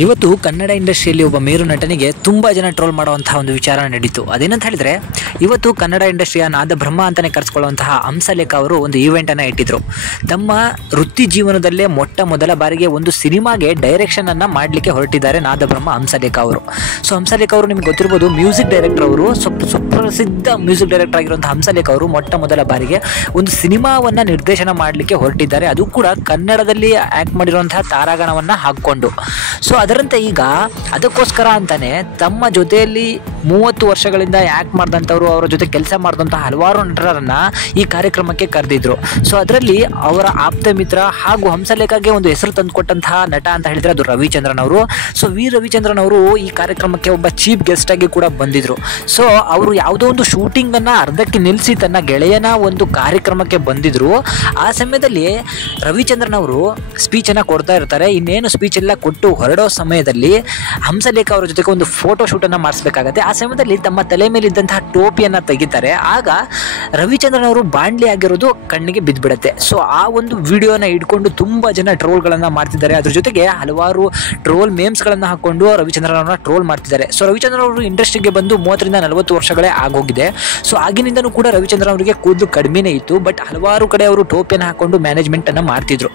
ಇವತ್ತು ಕನ್ನಡ ಇಂಡಸ್ಟ್ರಿಯಲ್ಲಿ ಒಬ್ಬ ಮೇರು ನಟನಿಗೆ ತುಂಬ ಜನ ಟ್ರೋಲ್ ಮಾಡುವಂತಹ ಒಂದು ವಿಚಾರ ನಡೀತು. ಅದೇನಂತ ಹೇಳಿದ್ರೆ, ಇವತ್ತು ಕನ್ನಡ ಇಂಡಸ್ಟ್ರಿಯ ನಾದ ಬ್ರಹ್ಮ ಅಂತಲೇ ಕರೆಸ್ಕೊಳ್ಳುವಂತಹ ಹಂಸಲೇಖ ಅವರು ಒಂದು ಈವೆಂಟನ್ನು ಇಟ್ಟಿದ್ರು. ತಮ್ಮ ವೃತ್ತಿ ಜೀವನದಲ್ಲೇ ಮೊಟ್ಟ ಮೊದಲ ಬಾರಿಗೆ ಒಂದು ಸಿನಿಮಾಗೆ ಡೈರೆಕ್ಷನನ್ನು ಮಾಡಲಿಕ್ಕೆ ಹೊರಟಿದ್ದಾರೆ ನಾದ ಬ್ರಹ್ಮ ಹಂಸಲೇಖ ಅವರು. ಸೊ ಹಂಸಲೇಖ ಅವರು ನಿಮ್ಗೆ ಗೊತ್ತಿರ್ಬೋದು, ಮ್ಯೂಸಿಕ್ ಡೈರೆಕ್ಟರ್ ಅವರು, ಸುಪ್ರಸಿದ್ಧ ಮ್ಯೂಸಿಕ್ ಡೈರೆಕ್ಟರ್ ಆಗಿರುವಂಥ ಹಂಸಲೇಖ ಅವರು ಮೊಟ್ಟ ಮೊದಲ ಬಾರಿಗೆ ಒಂದು ಸಿನಿಮಾವನ್ನು ನಿರ್ದೇಶನ ಮಾಡಲಿಕ್ಕೆ ಹೊರಟಿದ್ದಾರೆ. ಅದು ಕೂಡ ಕನ್ನಡದಲ್ಲಿ ಆ್ಯಕ್ಟ್ ಮಾಡಿರುವಂತಹ ತಾರಾಗಣವನ್ನು ಹಾಕ್ಕೊಂಡು. ಸೊ ಅದರಂತೆ ಈಗ ಅದಕ್ಕೋಸ್ಕರ ಅಂತಾನೆ ತಮ್ಮ ಜೊತೆಯಲ್ಲಿ 30 ವರ್ಷಗಳಿಂದ ಆ್ಯಕ್ಟ್ ಮಾಡಿದಂಥವ್ರು, ಅವರ ಜೊತೆ ಕೆಲಸ ಮಾಡಿದಂಥ ಹಲವಾರು ನಟರನ್ನು ಈ ಕಾರ್ಯಕ್ರಮಕ್ಕೆ ಕರೆದಿದ್ರು. ಸೊ ಅದರಲ್ಲಿ ಅವರ ಆಪ್ತ ಮಿತ್ರ ಹಾಗೂ ಹಂಸಲೇಖಗೆ ಒಂದು ಹೆಸರು ತಂದುಕೊಟ್ಟಂತಹ ನಟ ಅಂತ ಹೇಳಿದರೆ ಅದು ರವಿಚಂದ್ರನ್ ಅವರು. ಸೊ ರವಿಚಂದ್ರನ್ ಅವರು ಈ ಕಾರ್ಯಕ್ರಮಕ್ಕೆ ಒಬ್ಬ ಚೀಫ್ ಗೆಸ್ಟ್ ಆಗಿ ಕೂಡ ಬಂದಿದ್ರು. ಸೊ ಅವರು ಯಾವುದೋ ಒಂದು ಶೂಟಿಂಗನ್ನು ಅರ್ಧಕ್ಕೆ ನಿಲ್ಲಿಸಿ ತನ್ನ ಗೆಳೆಯನ ಒಂದು ಕಾರ್ಯಕ್ರಮಕ್ಕೆ ಬಂದಿದ್ರು. ಆ ಸಮಯದಲ್ಲಿ ರವಿಚಂದ್ರನ್ ಅವರು ಸ್ಪೀಚನ್ನು ಕೊಡ್ತಾ ಇರ್ತಾರೆ. ಇನ್ನೇನು ಸ್ಪೀಚ್ ಎಲ್ಲ ಕೊಟ್ಟು ಹೊರಡೋ ಸಮಯದಲ್ಲಿ ಹಂಸಲೇಖ ಅವರ ಜೊತೆಗೆ ಒಂದು ಫೋಟೋ ಶೂಟನ್ನು ಮಾಡಿಸ್ಬೇಕಾಗತ್ತೆ. ಆ ಸಮಯದಲ್ಲಿ ತಮ್ಮ ತಲೆ ಮೇಲೆ ಇದ್ದಂತಹ ಟೋಪಿಯನ್ನು ತೆಗಿತಾರೆ. ಆಗ ರವಿಚಂದ್ರನ್ ಅವರು ಬಾಂಡ್ಲಿ ಆಗಿರೋದು ಕಣ್ಣಿಗೆ ಬಿದ್ದುಬಿಡುತ್ತೆ. ಸೊ ಆ ಒಂದು ವಿಡಿಯೋನ ಇಟ್ಕೊಂಡು ತುಂಬ ಜನ ಟ್ರೋಲ್ಗಳನ್ನು ಮಾಡ್ತಿದ್ದಾರೆ. ಅದ್ರ ಜೊತೆಗೆ ಹಲವಾರು ಟ್ರೋಲ್ ಮೇಮ್ಸ್ಗಳನ್ನು ಹಾಕ್ಕೊಂಡು ರವಿಚಂದ್ರನ್ ಅವರನ್ನ ಟ್ರೋಲ್ ಮಾಡ್ತಿದ್ದಾರೆ. ಸೊ ರವಿಚಂದ್ರನ್ ಅವರು ಇಂಡಸ್ಟ್ರಿಗೆ ಬಂದು 30ರಿಂದ 40 ವರ್ಷಗಳೇ ಆಗೋಗಿದೆ. ಸೊ ಆಗಿನಿಂದನೂ ಕೂಡ ರವಿಚಂದ್ರನ್ ಅವರಿಗೆ ಕೂದಲು ಕಡಿಮೆನೇ ಇತ್ತು. ಬಟ್ ಹಲವಾರು ಕಡೆ ಅವರು ಟೋಪಿಯನ್ನು ಹಾಕ್ಕೊಂಡು ಮ್ಯಾನೇಜ್ಮೆಂಟನ್ನು ಮಾಡ್ತಿದ್ರು.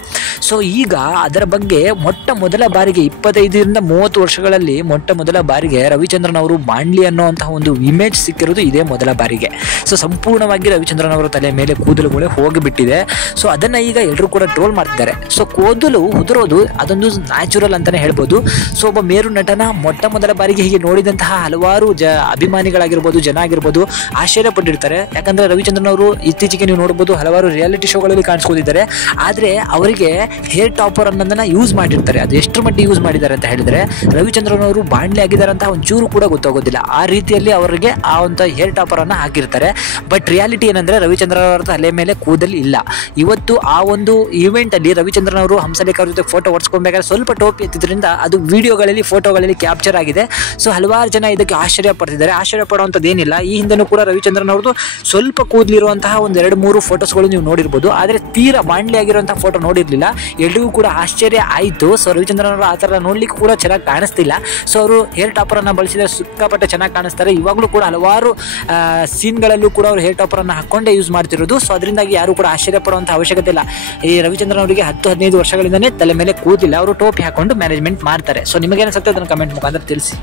ಸೊ ಈಗ ಅದರ ಬಗ್ಗೆ ಮೊಟ್ಟ ಮೊದಲ ಬಾರಿಗೆ 25ರಿಂದ 30 ವರ್ಷಗಳಲ್ಲಿ ಮೊಟ್ಟ ಮೊದಲ ಬಾರಿಗೆ ರವಿಚಂದ್ರನ್ ಅವರು ಬಾಂಡ್ಲಿ ಅನ್ನುವಂತಹ ಒಂದು ಇಮೇಜ್ ಸಿಕ್ಕಿರೋದು ಇದೇ ಮೊದಲ ಬಾರಿಗೆ. ಸೊ ಸಂಪೂರ್ಣವಾಗಿ ರವಿಚಂದ್ರನ್ ಅವರ ತಲೆ ಮೇಲೆ ಕೂದಲುಗಳೇ ಹೋಗಿಬಿಟ್ಟಿದೆ. ಸೊ ಅದನ್ನು ಈಗ ಎಲ್ಲರೂ ಕೂಡ ಟ್ರೋಲ್ ಮಾಡ್ತಿದ್ದಾರೆ. ಸೊ ಕೂದಲು ಉದುರೋದು ಅದೊಂದು ನ್ಯಾಚುರಲ್ ಅಂತಲೇ ಹೇಳ್ಬೋದು. ಸೊ ಒಬ್ಬ ಮೇರು ನಟನ ಮೊಟ್ಟ ಮೊದಲ ಬಾರಿಗೆ ಹೀಗೆ ನೋಡಿದಂತಹ ಹಲವಾರು ಅಭಿಮಾನಿಗಳಾಗಿರ್ಬೋದು, ಜನ ಆಗಿರ್ಬೋದು ಆಶ್ಚರ್ಯಪಟ್ಟಿರ್ತಾರೆ. ಯಾಕಂದರೆ ರವಿಚಂದ್ರನ್ ಅವರು ಇತ್ತೀಚೆಗೆ ನೀವು ನೋಡ್ಬೋದು ಹಲವಾರು ರಿಯಾಲಿಟಿ ಶೋಗಳಲ್ಲಿ ಕಾಣಿಸ್ಕೊಂಡಿದ್ದಾರೆ. ಆದರೆ ಅವರಿಗೆ ಹೇರ್ ಟಾಪರ್ ಅನ್ನೋದನ್ನು ಯೂಸ್ ಮಾಡಿರ್ತಾರೆ. ಅದು ಎಷ್ಟು ಮಟ್ಟಿಗೆ ಯೂಸ್ ಮಾಡಿದ್ದಾರೆ ಅಂತ ಹೇಳಿದರೆ ರವಿಚಂದ್ರನ್ ಅವರು ಬಾಂಡ್ಲಿ ಆಗಿದ್ದಾರೆ ಅಂತ ಒಂಚೂರು ಕೂಡ ಗೊತ್ತಾಗೋದಿಲ್ಲ. ಆ ರೀತಿಯಲ್ಲಿ ಅವರಿಗೆ ಆ ಒಂದು ಹೇರ್ ಟಾಪರನ್ನು ಹಾಕಿರ್ತಾರೆ. ಬಟ್ ರಿಯಾಲಿಟಿ ಏನಂದರೆ ರವಿಚಂದ್ರನ್ ಅವರ ತಲೆ ಮೇಲೆ ಕೂದಲು ಇಲ್ಲ. ಇವತ್ತು ಆ ಒಂದು ಈವೆಂಟಲ್ಲಿ ರವಿಚಂದ್ರನ್ ಅವರು ಹಂಸಲೇಖ ಅವ್ರ ಜೊತೆ ಫೋಟೋ ಹೊಡ್ಸ್ಕೊಬೇಕಾದ್ರೆ ಸ್ವಲ್ಪ ಟೋಪಿ ಎತ್ತಿದ್ರಿಂದ ಅದು ವಿಡಿಯೋಗಳಲ್ಲಿ, ಫೋಟೋಗಳಲ್ಲಿ ಕ್ಯಾಪ್ಚರ್ ಆಗಿದೆ. ಸೊ ಹಲವಾರು ಜನ ಇದಕ್ಕೆ ಆಶ್ಚರ್ಯ ಪಡ್ತಿದ್ದಾರೆ. ಆಶ್ಚರ್ಯ ಪಡುವಂಥದ್ದು ಏನಿಲ್ಲ. ಈ ಹಿಂದೆನೂ ಕೂಡ ರವಿಚಂದ್ರನ್ ಅವ್ರದ್ದು ಸ್ವಲ್ಪ ಕೂದಲಿರುವಂತಹ ಒಂದು 2-3 ಫೋಟೋಸ್ಗಳು ನೀವು ನೋಡಿರ್ಬೋದು. ಆದರೆ ತೀರಾ ಬಾಂಡ್ಲಿ ಆಗಿರುವಂತಹ ಫೋಟೋ ನೋಡಿರಲಿಲ್ಲ. ಎಲ್ರಿಗೂ ಕೂಡ ಆಶ್ಚರ್ಯ ಆಯಿತು. ಸೊ ರವಿಚಂದ್ರನ್ ಅವರು ಆ ಥರ ನೋಡ್ಲಿಕ್ಕೆ ಕೂಡ ಚೆನ್ನಾಗಿ ಕಾಣಿಸ್ತಿಲ್ಲ. ಸೊ ಅವರು ಹೇರ್ ಟಾಪರನ್ನು ಬಳಸಿದರೆ ಸಿಕ್ಕಾಪಟ್ಟೆ ಚೆನ್ನಾಗಿ ಕಾಣಿಸ್ತಾರೆ. ಇವಾಗಲೂ ಕೂಡ ಹಲವಾರು ಸೀನ್ಗಳಲ್ಲೂ ಕೂಡ ಅವರು ಹೇರ್ ಟಾಪರನ್ನು ಹಾಕ್ಕೊಂಡೇ ಯೂಸ್ ಮಾಡ್ತಿರೋದು. ಸೊ ಅದರಿಂದಾಗಿ ಯಾರು ಕೂಡ ಆಶ್ಚರ್ಯ ಪಡುವಂಥ ಅವಶ್ಯಕತೆ ಇಲ್ಲ. ಈ ರವಿಚಂದ್ರನ್ ಅವರಿಗೆ 10-15 ವರ್ಷಗಳಿಂದನೇ ತಲೆ ಮೇಲೆ ಕೂದಿಲ್ಲ. ಅವರು ಟೋಪಿ ಹಾಕೊಂಡು ಮ್ಯಾನೇಜ್ಮೆಂಟ್ ಮಾಡ್ತಾರೆ. ಸೊ ನಿಮಗೇನಿಸುತ್ತೆ ಅದನ್ನು ಕಮೆಂಟ್ ಮುಖಾಂತರ ತಿಳಿಸಿ.